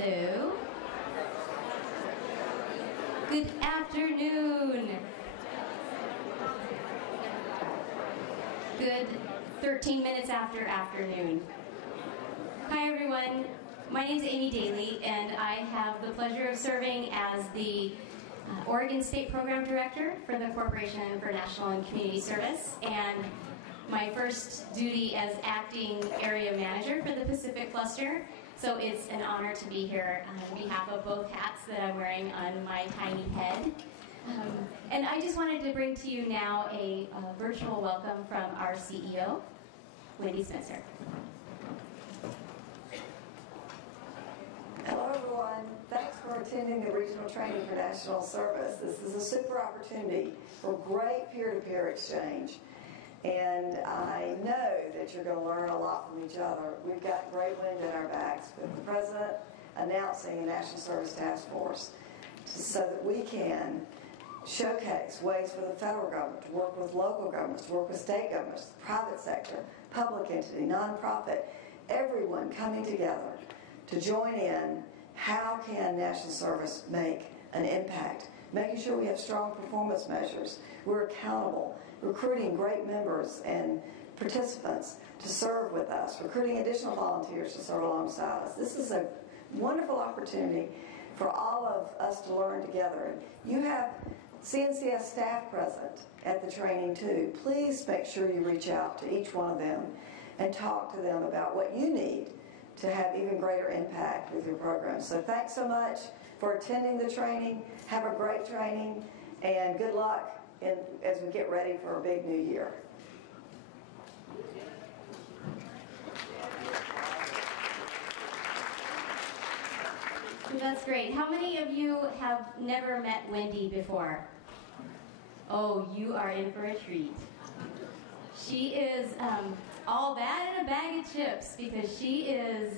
Hello. Good afternoon. Good 13 minutes after afternoon. Hi everyone, my name is Amy Daly and I have the pleasure of serving as the Oregon State Program Director for the Corporation for National and Community Service, and my first duty as acting area manager for the Pacific Cluster. So it's an honor to be here on behalf of both hats that I'm wearing on my tiny head. And I just wanted to bring to you now a virtual welcome from our CEO, Wendy Spencer. Hello everyone, thanks for attending the Regional Training for National Service. This is a super opportunity for great peer-to-peer exchange. And I know that you're going to learn a lot from each other. We've got great wind at our backs with the President announcing a National Service Task Force so that we can showcase ways for the federal government to work with local governments, to work with state governments, the private sector, public entity, nonprofit, everyone coming together to join in. How can national service make an impact? Making sure we have strong performance measures. We're accountable. Recruiting great members and participants to serve with us. Recruiting additional volunteers to serve alongside us. This is a wonderful opportunity for all of us to learn together. You have CNCS staff present at the training too. Please make sure you reach out to each one of them and talk to them about what you need to have even greater impact with your program. So thanks so much for attending the training. Have a great training and good luck as we get ready for a big new year. That's great. How many of you have never met Wendy before? Oh, you are in for a treat. She is all that in a bag of chips because she is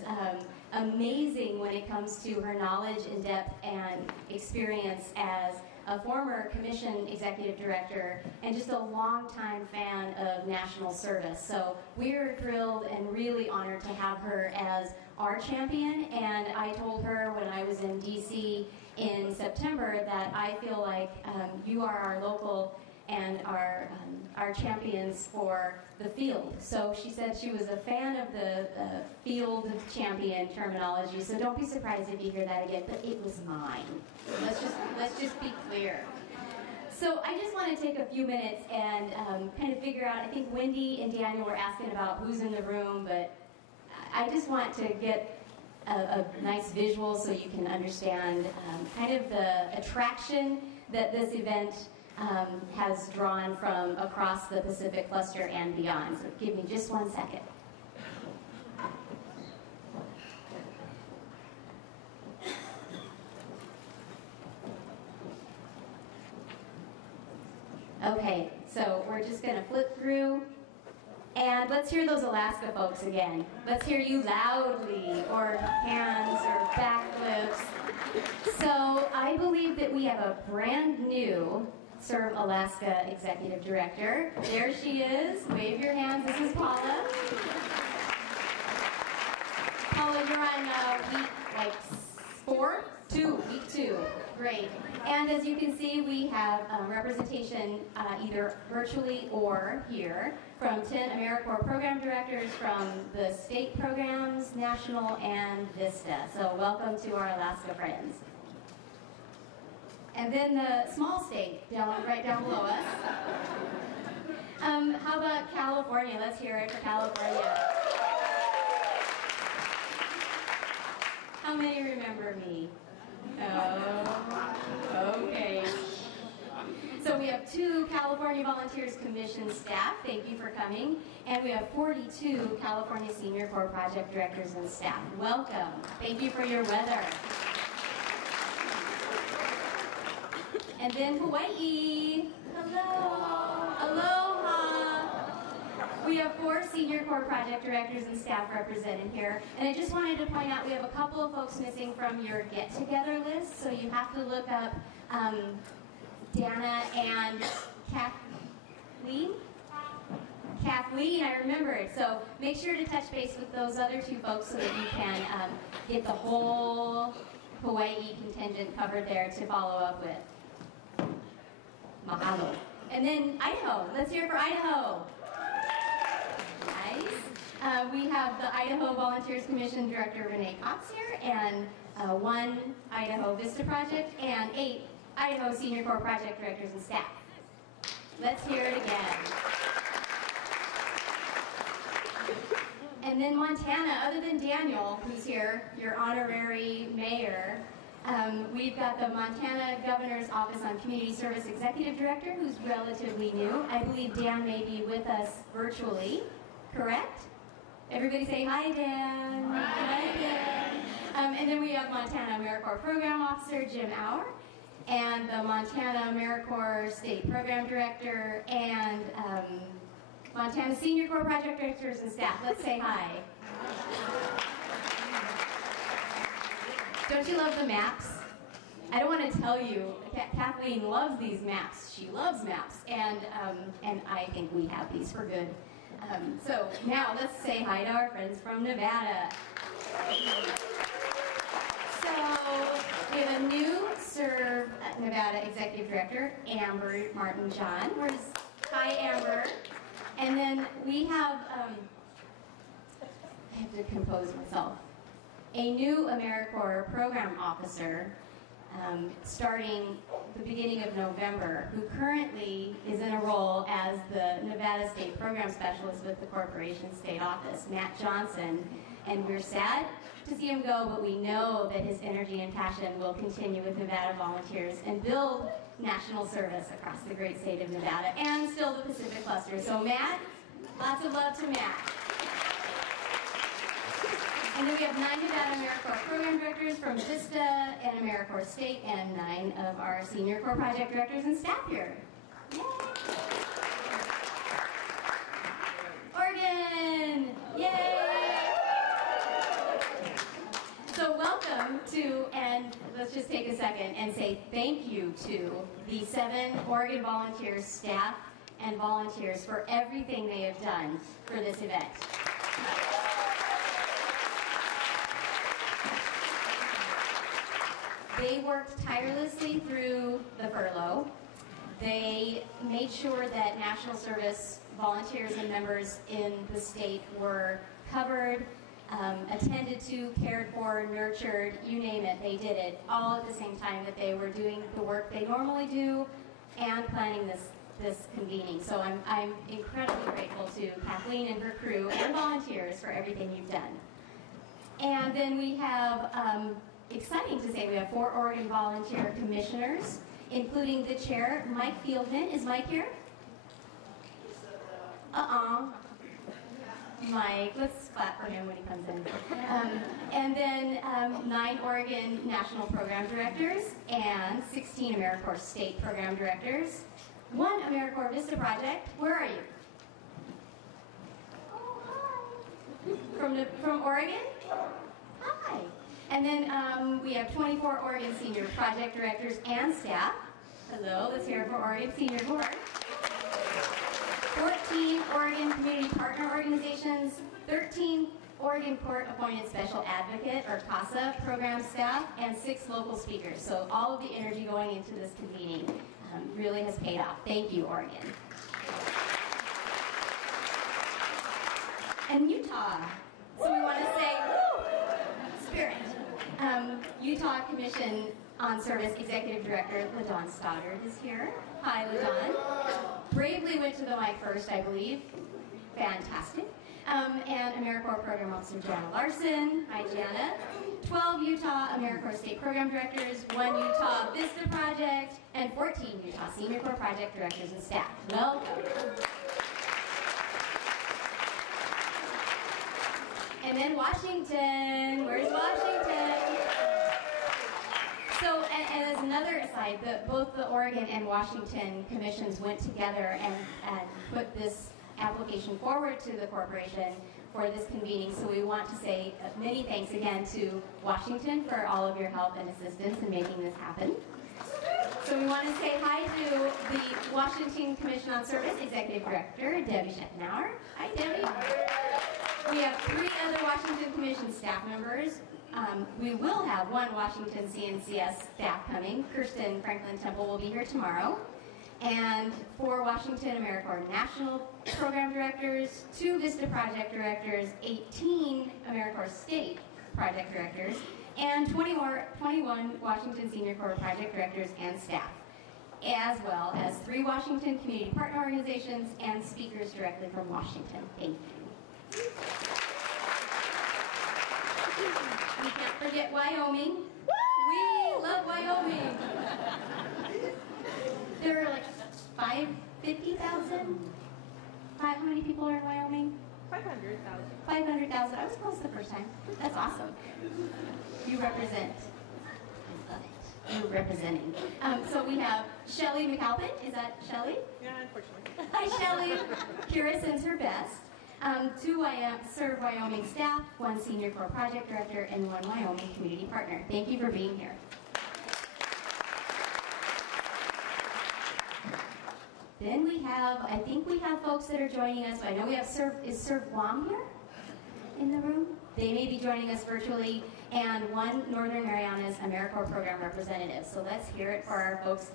amazing when it comes to her knowledge in depth and experience as a former commission executive director and just a longtime fan of national service. So we're thrilled and really honored to have her as our champion. And I told her when I was in DC in September that I feel like you are our local and our champions for the field. So she said she was a fan of the field champion terminology, so don't be surprised if you hear that again, but it was mine. So let's just be clear. So I just want to take a few minutes and kind of figure out, I think Wendy and Daniel were asking about who's in the room, but I just want to get a nice visual so you can understand kind of the attraction that this event has drawn from across the Pacific Cluster and beyond. So give me just 1 second. Okay, so we're just going to flip through. And let's hear those Alaska folks again. Let's hear you loudly, or hands, or backflips. So I believe that we have a brand new Serve Alaska Executive Director. There she is. Wave your hands. This is Paula. Paula, you're on week 2. Great. And as you can see, we have representation either virtually or here from 10 AmeriCorps program directors from the state programs, national, and Vista. So welcome to our Alaska friends. And then the small state right down below us. How about California? Let's hear it for California. How many remember me? Oh, okay. So we have 2 California Volunteers Commission staff. Thank you for coming. And we have 42 California Senior Corps Project Directors and staff. Welcome. Thank you for your weather. And then Hawaii. Hello. Aloha. We have 4 Senior Corps Project Directors and staff represented here. And I just wanted to point out we have a couple of folks missing from your get-together list. So you have to look up Dana and Kathleen. Kathleen, I remembered. So make sure to touch base with those other two folks so that you can get the whole Hawaii contingent covered there to follow up with. Mahalo. And then Idaho. Let's hear it for Idaho. Nice. We have the Idaho Volunteers Commission Director Renee Cox here, and 1 Idaho Vista Project, and 8 Idaho Senior Corps Project Directors and staff. Let's hear it again. And then Montana, other than Daniel, who's here, your honorary mayor, we've got the Montana Governor's Office on Community Service Executive Director, who's relatively new. I believe Dan may be with us virtually, correct? Everybody say hi, Dan. Hi, Dan. And then we have Montana AmeriCorps Program Officer, Jim Auer, and the Montana AmeriCorps State Program Director, and Montana Senior Corps Project Directors and staff. Let's say hi. Don't you love the maps? I don't want to tell you, Kathleen loves these maps. She loves maps, and I think we have these for good. So now let's say hi to our friends from Nevada. So we have a new SERV Nevada Executive Director, Amber Martin-John. Hi, Amber. And then we have, I have to compose myself, a new AmeriCorps Program Officer starting the beginning of November, who currently is in a role as the Nevada State Program Specialist with the Corporation State Office, Matt Johnson. And we're sad to see him go, but we know that his energy and passion will continue with Nevada volunteers and build national service across the great state of Nevada and still the Pacific Cluster. So Matt, lots of love to Matt. And then we have 9 Nevada AmeriCorps Program Directors from Vista and AmeriCorps State, and 9 of our Senior Corps Project Directors and staff here. Yay! Oregon! Yay! So welcome to, and let's just take a second and say thank you to the 7 Oregon Volunteers staff and volunteers for everything they have done for this event. They worked tirelessly through the furlough. They made sure that national service volunteers and members in the state were covered, attended to, cared for, nurtured, you name it, they did it, all at the same time that they were doing the work they normally do and planning this convening. So I'm incredibly grateful to Kathleen and her crew and volunteers for everything you've done. And then we have, exciting to say, we have 4 Oregon Volunteer Commissioners, including the chair, Mike Fieldman. Is Mike here? Mike, let's clap for him when he comes in. And then 9 Oregon National Program Directors and 16 AmeriCorps State Program Directors. 1 AmeriCorps Vista Project. Where are you? From Oregon? Hi. And then we have 24 Oregon Senior Project Directors and staff. Hello, let's hear it for Oregon Senior Corps. 14 Oregon Community Partner Organizations, 13 Oregon Court Appointed Special Advocate, or CASA, program staff, and 6 local speakers. So all of the energy going into this convening really has paid off. Thank you, Oregon. And Utah. So we want to say, Spirit. Utah Commission on Service Executive Director LaDawn Stoddard is here. Hi, LaDawn. Bravely went to the mic first, I believe. Fantastic. And AmeriCorps Program Officer Jana Larson. Hi, Jana. 12 Utah AmeriCorps State Program Directors, 1 Utah Vista Project, and 14 Utah Senior Corps Project Directors and staff. Welcome. And then Washington. Where's Washington? So, and as another aside, both the Oregon and Washington commissions went together and put this application forward to the corporation for this convening. So we want to say many thanks again to Washington for all of your help and assistance in making this happen. So we want to say hi to the Washington Commission on Service Executive Director, Debbie Schettenauer. Hi, Debbie. We have 3 other Washington Commission staff members. We will have 1 Washington CNCS staff coming. Kirsten Franklin Temple will be here tomorrow. And 4 Washington AmeriCorps National Program Directors, 2 VISTA Project Directors, 18 AmeriCorps State Project Directors, and 21 Washington Senior Corps Project Directors and staff, as well as 3 Washington Community Partner Organizations and speakers directly from Washington. Thank you. We can't forget Wyoming. We love Wyoming. There are like 50,000. How many people are in Wyoming? 500,000. 500,000. I was close the first time. That's awesome. You represent. I love it. You're representing. So we have Shelley McAlpin. Is that Shelley? Yeah, unfortunately. Hi, Shelley. Kira sends her best. 2 serve Wyoming staff, 1 Senior Corps Project Director, and 1 Wyoming Community Partner. Thank you for being here. Then we have, I think we have folks that are joining us. I know we have is Serve Guam here in the room? They may be joining us virtually, and 1 Northern Marianas AmeriCorps Program representative. So let's hear it for our folks.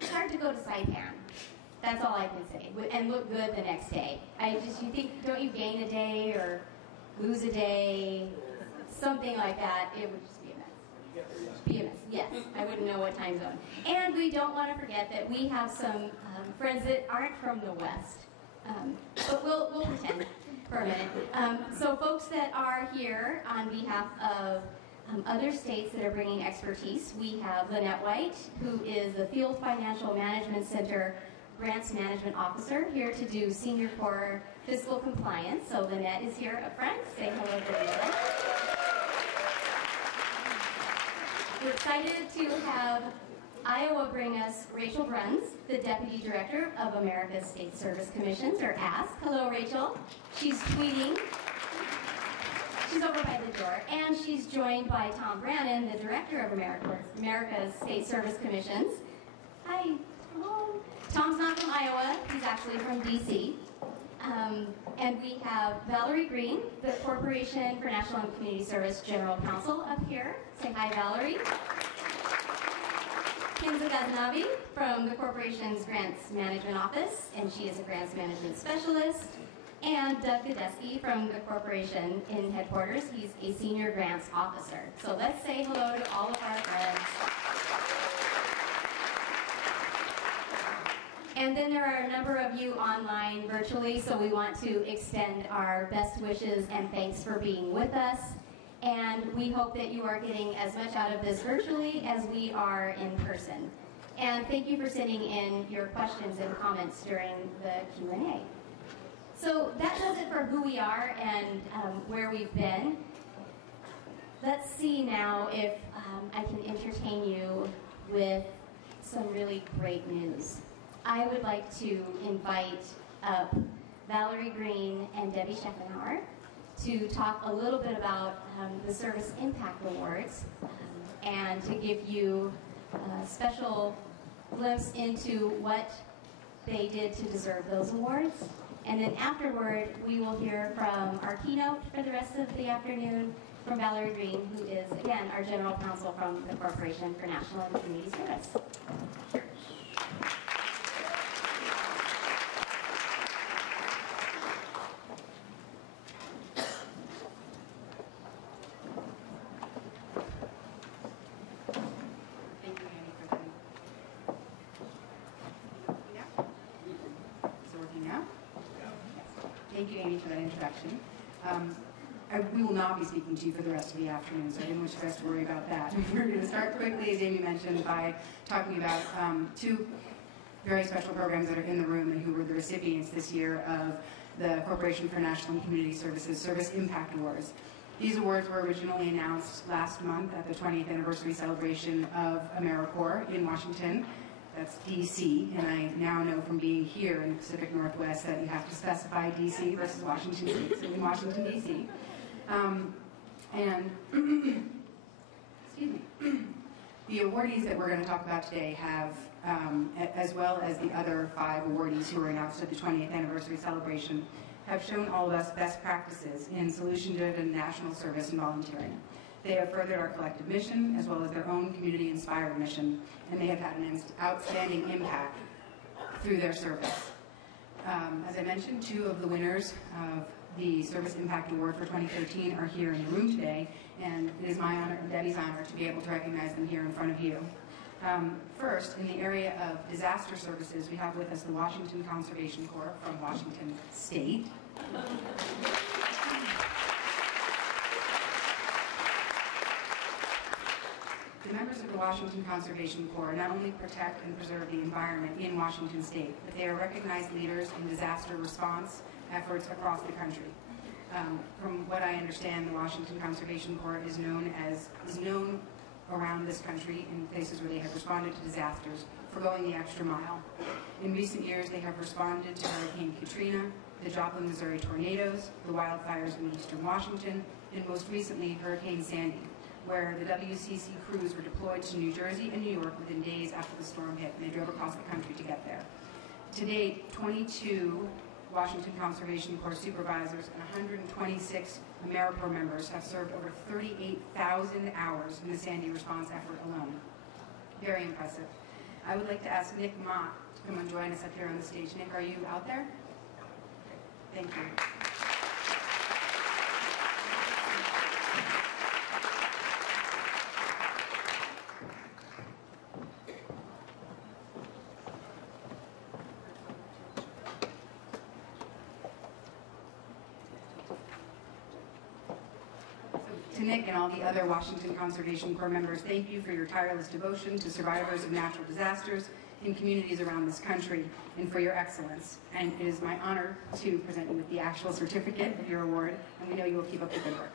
It's hard to go to Saipan. That's all I can say. And look good the next day. You think, don't you gain a day or lose a day? Something like that. It would just be a mess. Yes, I wouldn't know what time zone. And we don't want to forget that we have some friends that aren't from the West. But we'll pretend for a minute. So folks that are here on behalf of other states that are bringing expertise, we have Lynette White, who is the Field Financial Management Center Grants Management Officer, here to do Senior Corps fiscal compliance. So Lynette is here up front. Say hello to Lynette. We're excited to have Iowa bring us Rachel Bruns, the Deputy Director of America's State Service Commissions, or ASK. Hello, Rachel. She's tweeting. She's over by the door. And she's joined by Tom Brannon, the Director of America's State Service Commissions. Hi, Tom. Tom's not from Iowa. He's actually from D.C. And we have Valerie Green, the Corporation for National and Community Service General Counsel, up here. Say hi, Valerie. Kinza Ghaznavi from the Corporation's Grants Management Office, and she is a Grants Management Specialist. And Doug Godesky from the Corporation in headquarters. He's a Senior Grants Officer. So let's say hello to all of our friends. And then there are a number of you online virtually, so we want to extend our best wishes and thanks for being with us. And we hope that you are getting as much out of this virtually as we are in person. And thank you for sending in your questions and comments during the Q&A. So that does it for who we are and where we've been. Let's see now if I can entertain you with some really great news. I would like to invite up Valerie Green and Debbie Schettenauer to talk a little bit about the Service Impact Awards and to give you a special glimpse into what they did to deserve those awards. And then afterward, we will hear from our keynote for the rest of the afternoon from Valerie Green, who is, again, our General Counsel from the Corporation for National and Community Service. Thank you, Amy, for that introduction. We will not be speaking to you for the rest of the afternoon, so I didn't want you guys to worry about that. We're going to start quickly, as Amy mentioned, by talking about 2 very special programs that are in the room and who were the recipients this year of the Corporation for National and Community Services Service Impact Awards. These awards were originally announced last month at the 20th anniversary celebration of AmeriCorps in Washington. That's D.C., and I now know from being here in the Pacific Northwest that you have to specify D.C. versus Washington State, so in Washington, D.C. And excuse me, the awardees that we're going to talk about today have, as well as the other 5 awardees who were announced at the 20th anniversary celebration, have shown all of us best practices in solution-driven national service and volunteering. They have furthered our collective mission as well as their own community-inspired mission, and they have had an outstanding impact through their service. As I mentioned, 2 of the winners of the Service Impact Award for 2013 are here in the room today, and it is my honor and Debbie's honor to be able to recognize them here in front of you. First, in the area of disaster services, we have with us the Washington Conservation Corps from Washington State. The members of the Washington Conservation Corps not only protect and preserve the environment in Washington State, but they are recognized leaders in disaster response efforts across the country. From what I understand, the Washington Conservation Corps is known around this country in places where they have responded to disasters for going the extra mile. In recent years, they have responded to Hurricane Katrina, the Joplin, Missouri tornadoes, the wildfires in eastern Washington, and most recently, Hurricane Sandy, where the WCC crews were deployed to New Jersey and New York within days after the storm hit, and they drove across the country to get there. To date, 22 Washington Conservation Corps supervisors and 126 AmeriCorps members have served over 38,000 hours in the Sandy response effort alone. Very impressive. I would like to ask Nick Mott to come and join us up here on the stage. Nick, are you out there? Thank you. To Nick and all the other Washington Conservation Corps members, thank you for your tireless devotion to survivors of natural disasters in communities around this country and for your excellence. And it is my honor to present you with the actual certificate of your award, and we know you will keep up the good work.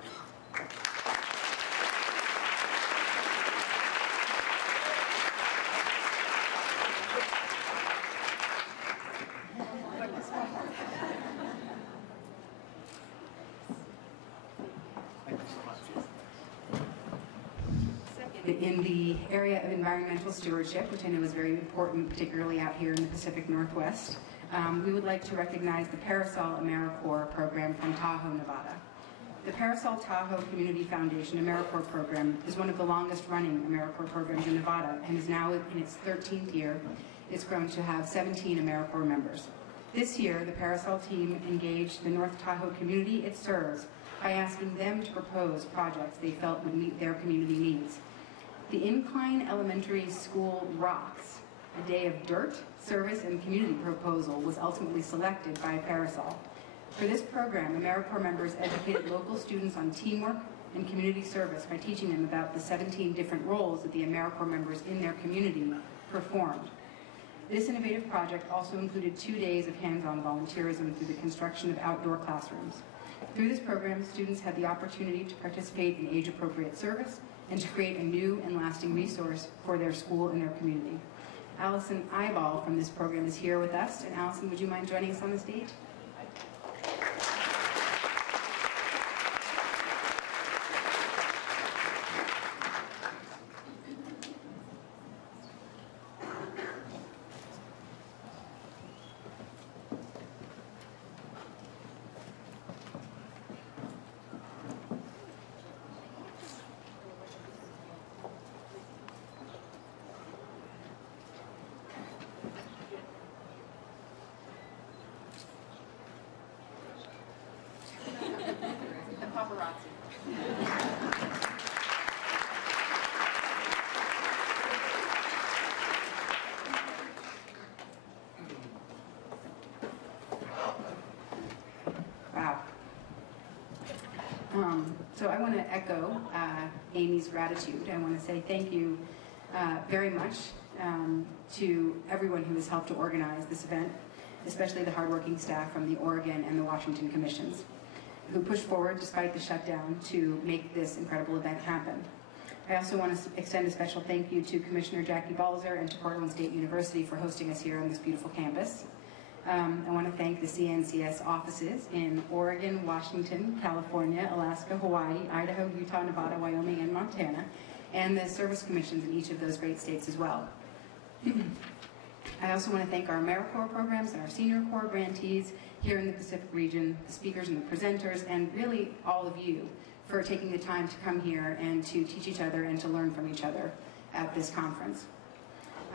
In the area of environmental stewardship, which I know is very important, particularly out here in the Pacific Northwest, we would like to recognize the Parasol AmeriCorps program from Tahoe, Nevada. The Parasol Tahoe Community Foundation AmeriCorps program is one of the longest-running AmeriCorps programs in Nevada and is now in its 13th year. It's grown to have 17 AmeriCorps members. This year, the Parasol team engaged the North Tahoe community it serves by asking them to propose projects they felt would meet their community needs. The Incline Elementary School Rocks, a day of dirt, service, and community proposal was ultimately selected by Parasol. For this program, AmeriCorps members educated local students on teamwork and community service by teaching them about the 17 different roles that the AmeriCorps members in their community performed. This innovative project also included 2 days of hands-on volunteerism through the construction of outdoor classrooms. Through this program, students had the opportunity to participate in age-appropriate service and to create a new and lasting resource for their school and their community. Allison Eyeball from this program is here with us. And Allison, would you mind joining us on the stage? Wow. So I want to echo Amy's gratitude. I want to say thank you very much to everyone who has helped to organize this event, especially the hardworking staff from the Oregon and the Washington Commissions, who pushed forward despite the shutdown to make this incredible event happen. I also want to extend a special thank you to Commissioner Jackie Balzer and to Portland State University for hosting us here on this beautiful campus. I want to thank the CNCS offices in Oregon, Washington, California, Alaska, Hawaii, Idaho, Utah, Nevada, Wyoming, and Montana, and the service commissions in each of those great states as well. I also want to thank our AmeriCorps programs and our Senior Corps grantees here in the Pacific region, the speakers and the presenters, and really all of you for taking the time to come here and to teach each other and to learn from each other at this conference.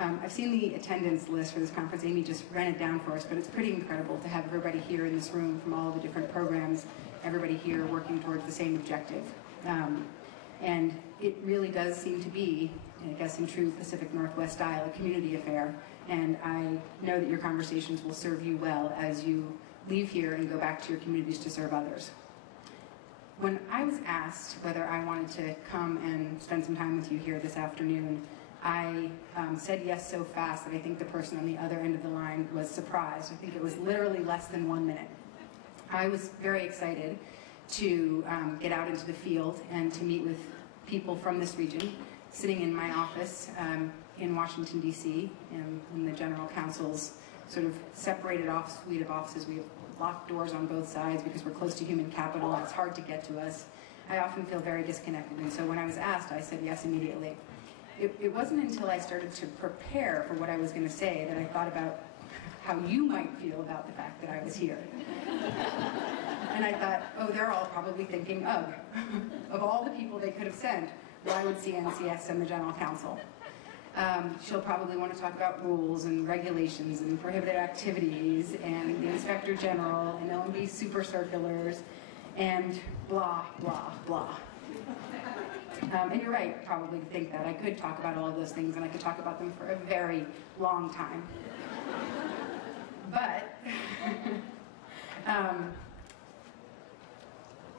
I've seen the attendance list for this conference. Amy just ran it down for us, but it's pretty incredible to have everybody here in this room from all the different programs, everybody here working towards the same objective. And it really does seem to be, I guess in true Pacific Northwest style, a community affair. And I know that your conversations will serve you well as you leave here and go back to your communities to serve others. When I was asked whether I wanted to come and spend some time with you here this afternoon, I said yes so fast that I think the person on the other end of the line was surprised. I think it was literally less than 1 minute. I was very excited to get out into the field and to meet with people from this region, sitting in my office in Washington, D.C., in the General Counsel's sort of separated off suite of offices. We have locked doors on both sides because we're close to human capital and it's hard to get to us. I often feel very disconnected, and so when I was asked, I said yes immediately. It wasn't until I started to prepare for what I was going to say that I thought about how you might feel about the fact that I was here. And I thought, oh, they're all probably thinking, ugh, of all the people they could have sent, why would CNCS send the General Counsel? She'll probably want to talk about rules and regulations and prohibited activities and the Inspector General and OMB super circulars and blah, blah, blah. And you're right, probably, to think that. I could talk about all of those things, and I could talk about them for a very long time. But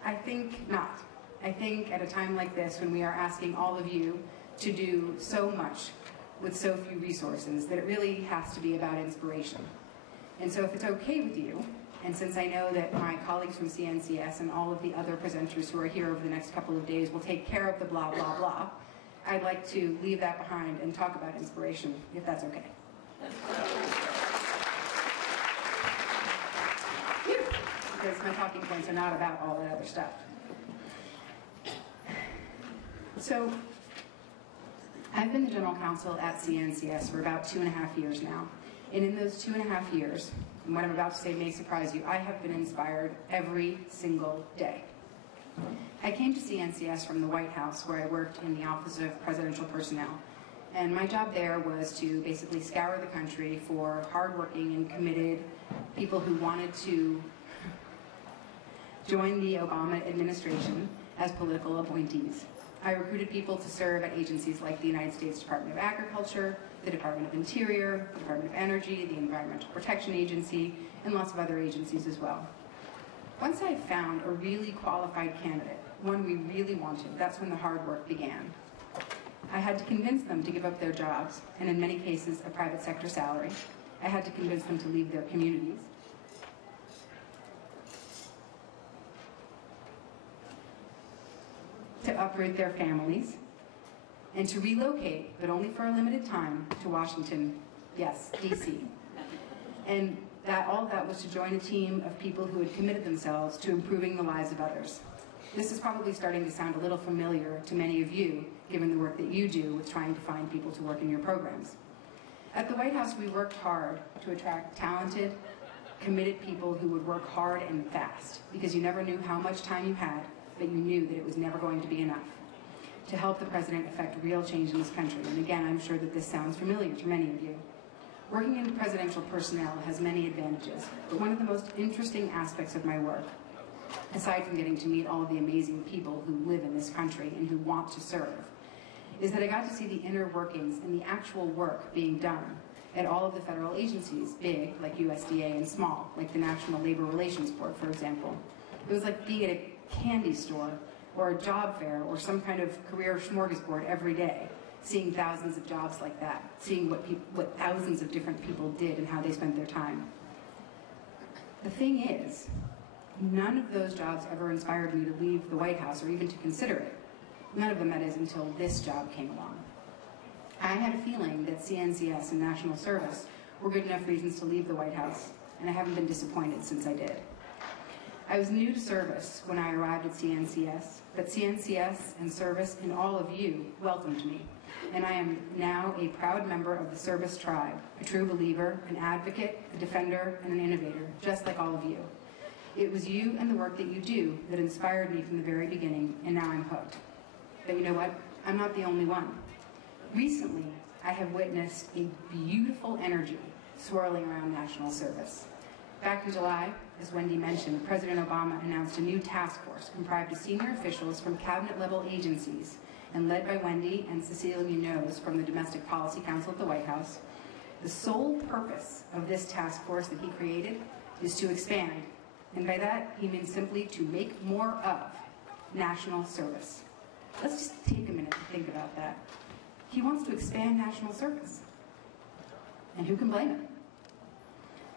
I think not. I think at a time like this, when we are asking all of you to do so much with so few resources, that it really has to be about inspiration. And so if it's okay with you, and since I know that my colleagues from CNCS and all of the other presenters who are here over the next couple of days will take care of the blah, blah, blah, I'd like to leave that behind and talk about inspiration, if that's okay. Because my talking points are not about all that other stuff. So, I've been the General Counsel at CNCS for about 2.5 years now. And in those 2.5 years, and what I'm about to say may surprise you, I have been inspired every single day. I came to CNCS from the White House, where I worked in the Office of Presidential Personnel. And my job there was to basically scour the country for hardworking and committed people who wanted to join the Obama administration as political appointees. I recruited people to serve at agencies like the United States Department of Agriculture, the Department of Interior, the Department of Energy, the Environmental Protection Agency, and lots of other agencies as well. Once I found a really qualified candidate, one we really wanted, that's when the hard work began. I had to convince them to give up their jobs, and in many cases, a private sector salary. I had to convince them to leave their communities. To uproot their families, and to relocate, but only for a limited time, to Washington, yes, D.C. And all of that was to join a team of people who had committed themselves to improving the lives of others. This is probably starting to sound a little familiar to many of you, given the work that you do with trying to find people to work in your programs. At the White House, we worked hard to attract talented, committed people who would work hard and fast, because you never knew how much time you had, but you knew that it was never going to be enough, to help the president effect real change in this country. And again, I'm sure that this sounds familiar to many of you. Working in presidential personnel has many advantages, but one of the most interesting aspects of my work, aside from getting to meet all of the amazing people who live in this country and who want to serve, is that I got to see the inner workings and the actual work being done at all of the federal agencies, big, like USDA, and small, like the National Labor Relations Board, for example. It was like being at a candy store or a job fair or some kind of career smorgasbord every day, seeing thousands of jobs like that, seeing what thousands of different people did and how they spent their time. The thing is, none of those jobs ever inspired me to leave the White House or even to consider it. None of them, that is, until this job came along. I had a feeling that CNCS and National Service were good enough reasons to leave the White House, and I haven't been disappointed since I did. I was new to service when I arrived at CNCS, but CNCS and service and all of you welcomed me, and I am now a proud member of the service tribe, a true believer, an advocate, a defender, and an innovator, just like all of you. It was you and the work that you do that inspired me from the very beginning, and now I'm hooked. But you know what? I'm not the only one. Recently, I have witnessed a beautiful energy swirling around national service. Back in July, as Wendy mentioned, President Obama announced a new task force comprised of senior officials from cabinet-level agencies and led by Wendy and Cecilia Munoz from the Domestic Policy Council at the White House. The sole purpose of this task force that he created is to expand, and by that he means simply to make more of national service. Let's just take a minute to think about that. He wants to expand national service. And who can blame him?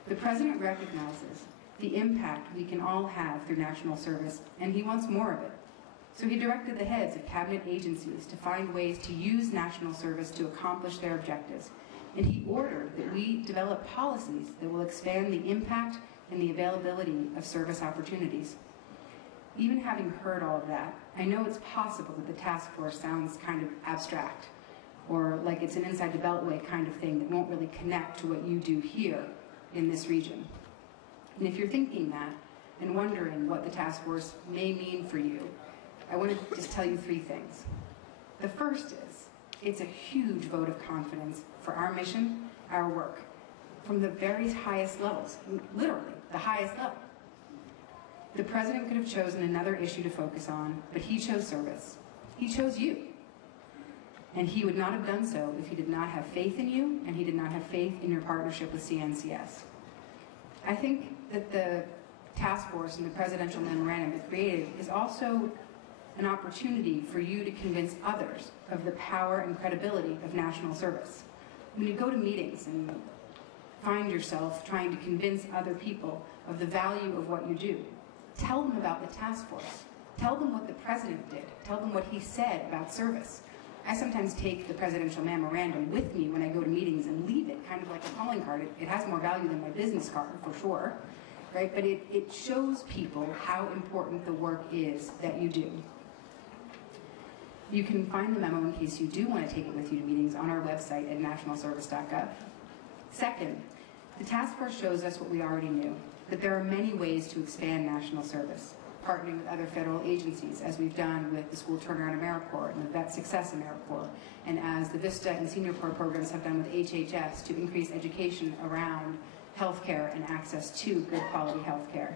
The President recognizes the impact we can all have through national service, and he wants more of it. So he directed the heads of cabinet agencies to find ways to use national service to accomplish their objectives. And he ordered that we develop policies that will expand the impact and the availability of service opportunities. Even having heard all of that, I know it's possible that the task force sounds kind of abstract, or like it's an inside the beltway kind of thing that won't really connect to what you do here in this region. And if you're thinking that and wondering what the task force may mean for you, I want to just tell you three things. The first is, it's a huge vote of confidence for our mission, our work, from the very highest levels, literally the highest level. The President could have chosen another issue to focus on, but he chose service. He chose you. And he would not have done so if he did not have faith in you, and he did not have faith in your partnership with CNCS. I think that the task force and the presidential memorandum it created is also an opportunity for you to convince others of the power and credibility of national service. When you go to meetings and find yourself trying to convince other people of the value of what you do, tell them about the task force. Tell them what the President did. Tell them what he said about service. I sometimes take the presidential memorandum with me when I go to meetings and leave it kind of like a calling card. It has more value than my business card, for sure, right? But it shows people how important the work is that you do. You can find the memo in case you do want to take it with you to meetings on our website at nationalservice.gov. Second, the task force shows us what we already knew, that there are many ways to expand national service, partnering with other federal agencies, as we've done with the School Turnaround AmeriCorps and the Vet Success AmeriCorps, and as the VISTA and Senior Corps programs have done with HHS to increase education around healthcare and access to good quality healthcare.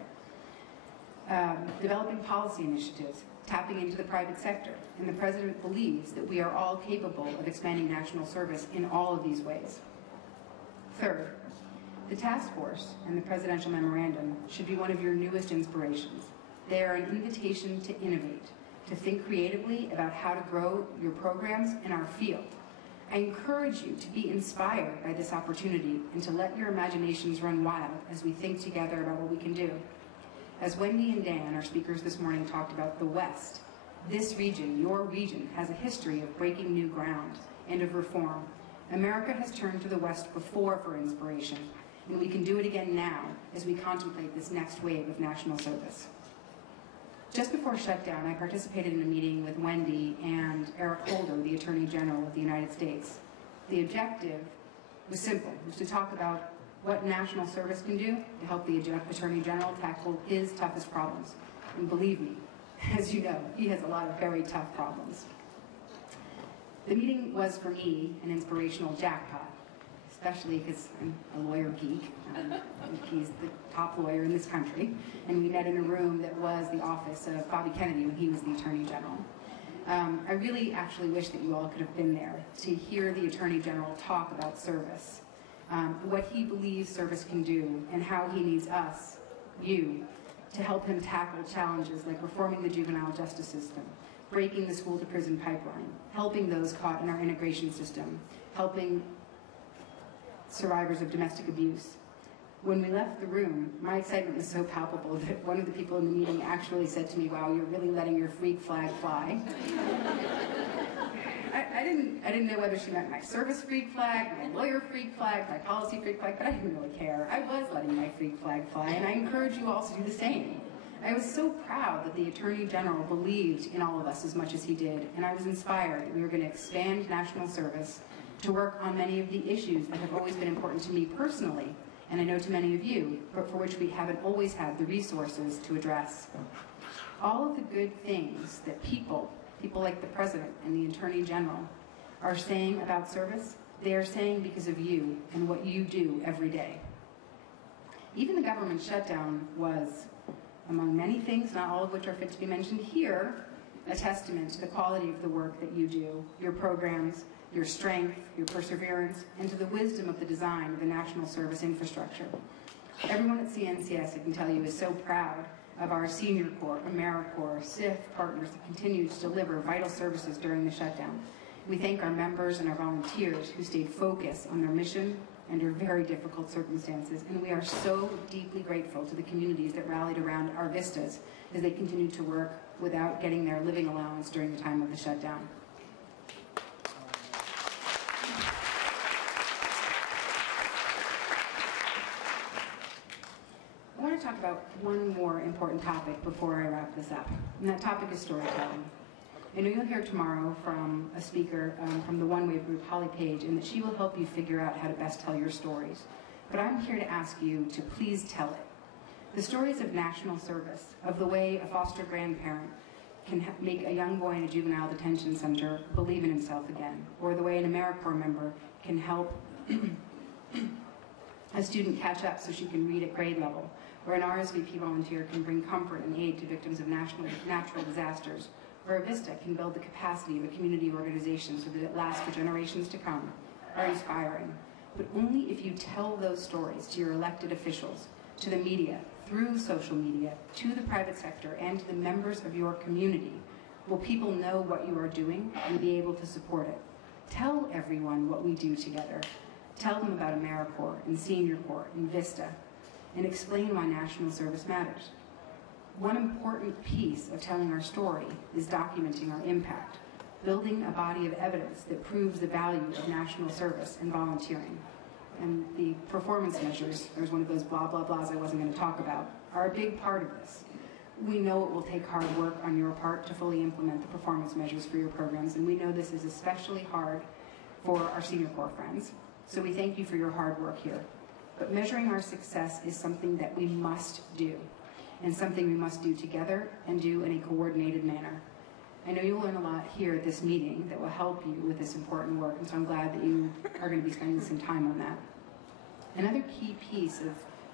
Developing policy initiatives, tapping into the private sector, and the President believes that we are all capable of expanding national service in all of these ways. Third, the task force and the presidential memorandum should be one of your newest inspirations. They are an invitation to innovate, to think creatively about how to grow your programs in our field. I encourage you to be inspired by this opportunity and to let your imaginations run wild as we think together about what we can do. As Wendy and Dan, our speakers this morning, talked about the West, this region, your region, has a history of breaking new ground and of reform. America has turned to the West before for inspiration, and we can do it again now as we contemplate this next wave of national service. Just before shutdown, I participated in a meeting with Wendy and Eric Holder, the Attorney General of the United States. The objective was simple. It was to talk about what national service can do to help the Attorney General tackle his toughest problems. And believe me, as you know, he has a lot of very tough problems. The meeting was, for me, an inspirational jackpot, especially because I'm a lawyer geek. He's the top lawyer in this country. And we met in a room that was the office of Bobby Kennedy when he was the Attorney General. I really actually wish that you all could have been there to hear the Attorney General talk about service, what he believes service can do, and how he needs us, you, to help him tackle challenges like reforming the juvenile justice system, breaking the school-to-prison pipeline, helping those caught in our integration system, helping survivors of domestic abuse. When we left the room, my excitement was so palpable that one of the people in the meeting actually said to me, "Wow, you're really letting your freak flag fly." I didn't know whether she meant my service freak flag, my lawyer freak flag, my policy freak flag, but I didn't really care. I was letting my freak flag fly, and I encourage you all to do the same. I was so proud that the Attorney General believed in all of us as much as he did, and I was inspired that we were going to expand national service to work on many of the issues that have always been important to me personally, and I know to many of you, but for which we haven't always had the resources to address. All of the good things that people like the President and the Attorney General are saying about service, they are saying because of you and what you do every day. Even the government shutdown was, among many things, not all of which are fit to be mentioned here, a testament to the quality of the work that you do, your programs, your strength, your perseverance, and to the wisdom of the design of the national service infrastructure. Everyone at CNCS, I can tell you, is so proud of our Senior Corps, AmeriCorps, SIF partners that continue to deliver vital services during the shutdown. We thank our members and our volunteers who stayed focused on their mission under very difficult circumstances, and we are so deeply grateful to the communities that rallied around our vistas as they continued to work without getting their living allowance during the time of the shutdown. I want to talk about one more important topic before I wrap this up, and that topic is storytelling. I know you'll hear tomorrow from a speaker from the One Wave group, Holly Page, and that she will help you figure out how to best tell your stories. But I'm here to ask you to please tell it. The stories of national service, of the way a foster grandparent can make a young boy in a juvenile detention center believe in himself again, or the way an AmeriCorps member can help a student catch up so she can read at grade level, or an RSVP volunteer can bring comfort and aid to victims of natural disasters, or a VISTA can build the capacity of a community organization so that it lasts for generations to come, are inspiring. But only if you tell those stories to your elected officials, to the media, through social media, to the private sector, and to the members of your community, will people know what you are doing and be able to support it. Tell everyone what we do together. Tell them about AmeriCorps and Senior Corps and VISTA, and explain why national service matters. One important piece of telling our story is documenting our impact, building a body of evidence that proves the value of national service and volunteering. And the performance measures, there's one of those blah, blah, blahs I wasn't going to talk about, are a big part of this. We know it will take hard work on your part to fully implement the performance measures for your programs, and we know this is especially hard for our Senior Corps friends. So we thank you for your hard work here. But measuring our success is something that we must do, and something we must do together and do in a coordinated manner. I know you'll learn a lot here at this meeting that will help you with this important work, and so I'm glad that you are going to be spending some time on that. Another key piece of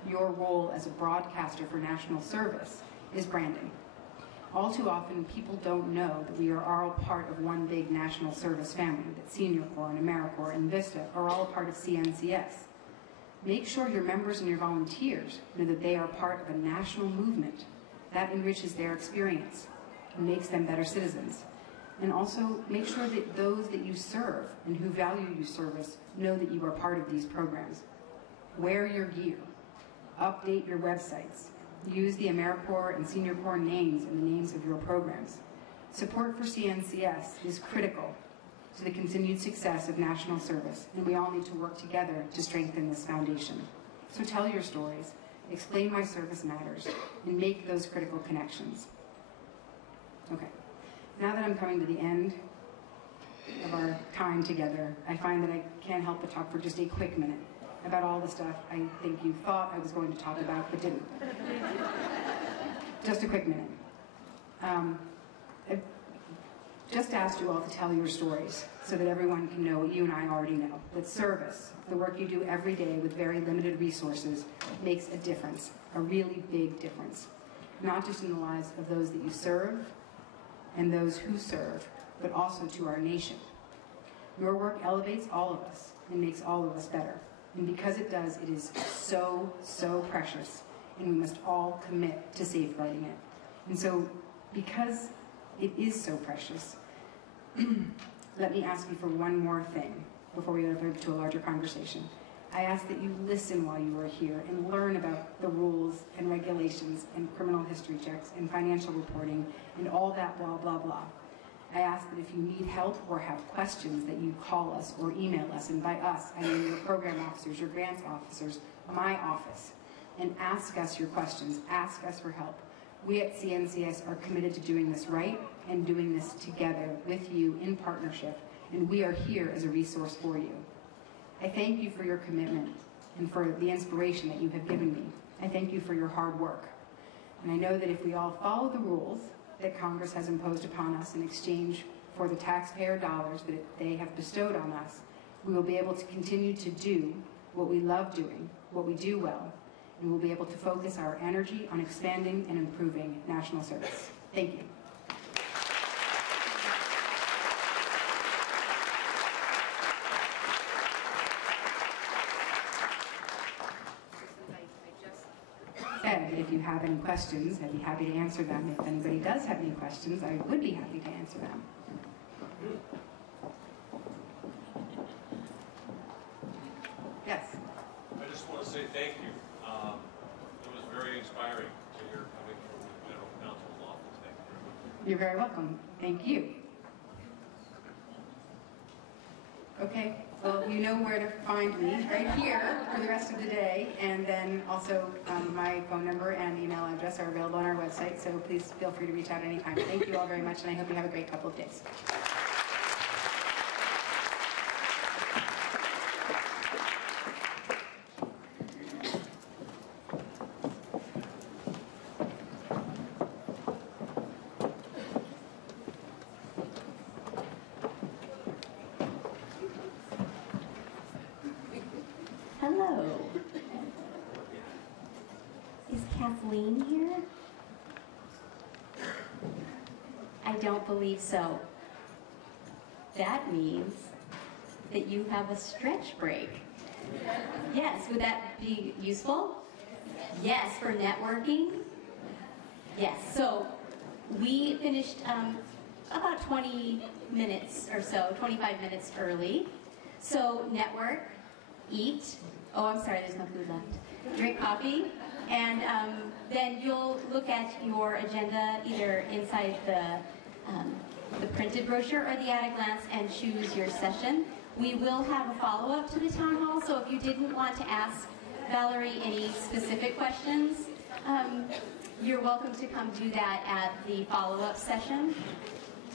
your role as a broadcaster for national service is branding. All too often, people don't know that we are all part of one big national service family, that Senior Corps and AmeriCorps and VISTA are all part of CNCS. Make sure your members and your volunteers know that they are part of a national movement. That enriches their experience and makes them better citizens. And also make sure that those that you serve and who value your service know that you are part of these programs. Wear your gear. Update your websites. Use the AmeriCorps and Senior Corps names in the names of your programs. Support for CNCS is critical to the continued success of national service, and we all need to work together to strengthen this foundation. So tell your stories, explain why service matters, and make those critical connections. Okay, now that I'm coming to the end of our time together, I find that I can't help but talk for just a quick minute about all the stuff I think you thought I was going to talk about, but didn't. Just a quick minute. I've just asked you all to tell your stories so that everyone can know what you and I already know. That service, the work you do every day with very limited resources, makes a difference, a really big difference. Not just in the lives of those that you serve and those who serve, but also to our nation. Your work elevates all of us and makes all of us better. And because it does, it is so, so precious, and we must all commit to safeguarding it. And so, because it is so precious, let me ask you for one more thing before we go to a larger conversation. I ask that you listen while you are here and learn about the rules and regulations and criminal history checks and financial reporting and all that blah, blah, blah. I ask that if you need help or have questions that you call us or email us, and by us, I mean your program officers, your grants officers, my office, and ask us your questions, ask us for help. We at CNCS are committed to doing this right and doing this together with you in partnership, and we are here as a resource for you. I thank you for your commitment and for the inspiration that you have given me. I thank you for your hard work. And I know that if we all follow the rules that Congress has imposed upon us in exchange for the taxpayer dollars that they have bestowed on us, we will be able to continue to do what we love doing, what we do well, and we'll be able to focus our energy on expanding and improving national service. Thank you. If you have any questions, I'd be happy to answer them. If anybody does have any questions, I would be happy to answer them. Yes? I just want to say thank you. It was very inspiring to hear coming from the General Counsel's office. Thank you very much. You're very welcome. Thank you. Okay, well, you know where to find me, right here for the rest of the day, and then also my phone number and email address are available on our website, so please feel free to reach out anytime. Thank you all very much, and I hope you have a great couple of days. Hello. Is Kathleen here? I don't believe so. That means that you have a stretch break. Yes, would that be useful? Yes, for networking? Yes, so we finished about 20 minutes or so, 25 minutes early. So network, eat, oh I'm sorry, there's no food left, drink coffee, and then you'll look at your agenda either inside the printed brochure or the at a glance and choose your session. We will have a follow-up to the town hall, so if you didn't want to ask Valerie any specific questions, you're welcome to come do that at the follow-up session.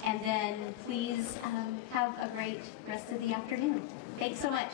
And then please have a great rest of the afternoon. Thanks so much.